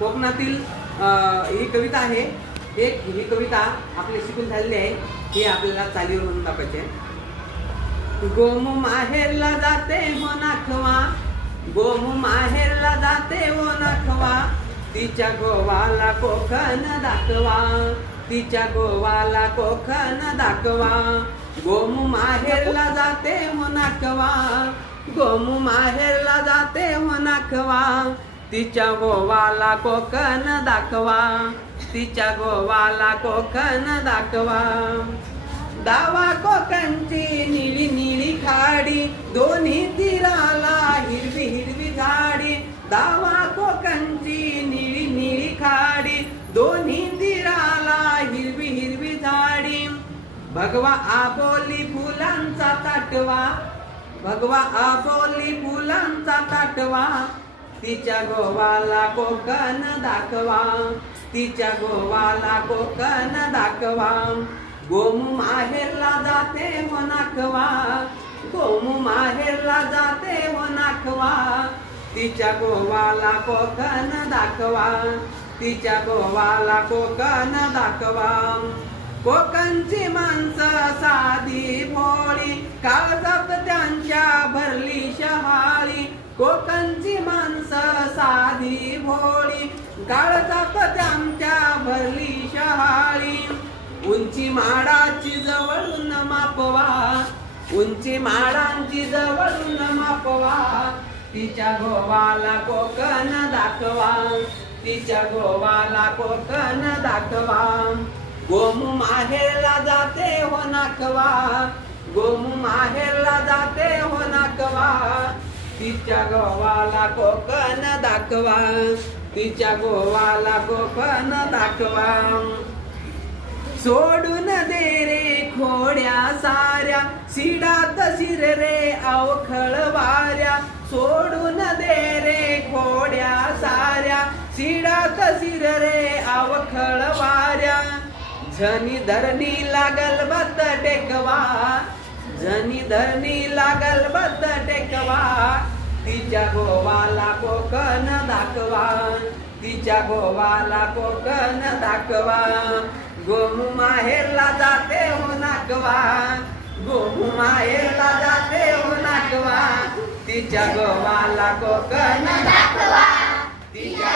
कोकणातील ही कविता आहे. ही कविता आपली शिकून झालेली आहे. ही आपल्याला चालीवर म्हणून दाखवायची आहे. गोमू माहेरला जाते हो नाखवा, गोमू माहेरला जाते हो नाखवा, तिच्या गोवाला कोकण दाखवा, तिच्या गोवाला कोकण दाखवा. गोमू माहेरला जाते हो नाखवा, गोमू माहेरला जाते हो नाखवा, तिच्या गोवाला कोकण दाखवा, तिच्या गोवाला कोकण दाखवा. दावा कोकणची निळी निळी खाडी, दोन्ही तीराला हिरवी हिरवी झाडी. दावा कोकणची निळी निळी खाडी, दोन्ही तीराला हिरवी हिरवी झाडी. भगवा आबोली फुलांचा ताटवा, भगवा आबोली फुलांचा ताटवा, तिच्या गोवाला कोकण दाखवा, तिच्या गोवाला कोकण दाखवा. गोमू माहेरला जाते हो नाखवा, गोमू माहेरला जाते हो नाखवा, तिच्या गोवाला कोकण दाखवा, तिच्या गोवाला कोकण दाखवा. कोकणची माणसं साधी भोळी, काळजात त्यांच्या भरली शहाळी. कोकणची माणसं साधी भोळी, काळजात त्यांच्या भरली शहाळी. उंची माडाची जवळून मापवा, उंची माडांची जवळून मापवा, तिच्या गोवाला कोकण दाखवा, तिच्या गोवाला कोकण दाखवा. गोमू माहेरला जाते हो नाखवा, गोमू माहेरला जाते हो नाखवा, तिच्या गोवाला कोकण दाखवा, तिच्या गोवाला कोकण दाखवा. सोडून दे रे खोड्या साऱ्या, शिडात शिर रे अवखळ वाऱ्या. सोडून दे रे खोड्या साऱ्या, शिडात शिर रे अवखळ वाऱ्या. झनी धरणी लागल बत टेकवा, झनी धरणी लागल बत टेकवा, तिच्या गोवाला कोकण दाखवा, तिच्या गोवाला कोकण दाखवा. गोमू माहेरला जाते हो नाखवा, गोमू माहेरला जाते हो नाखवा, तिच्या गोवाला कोकण दाखवा, तिच्या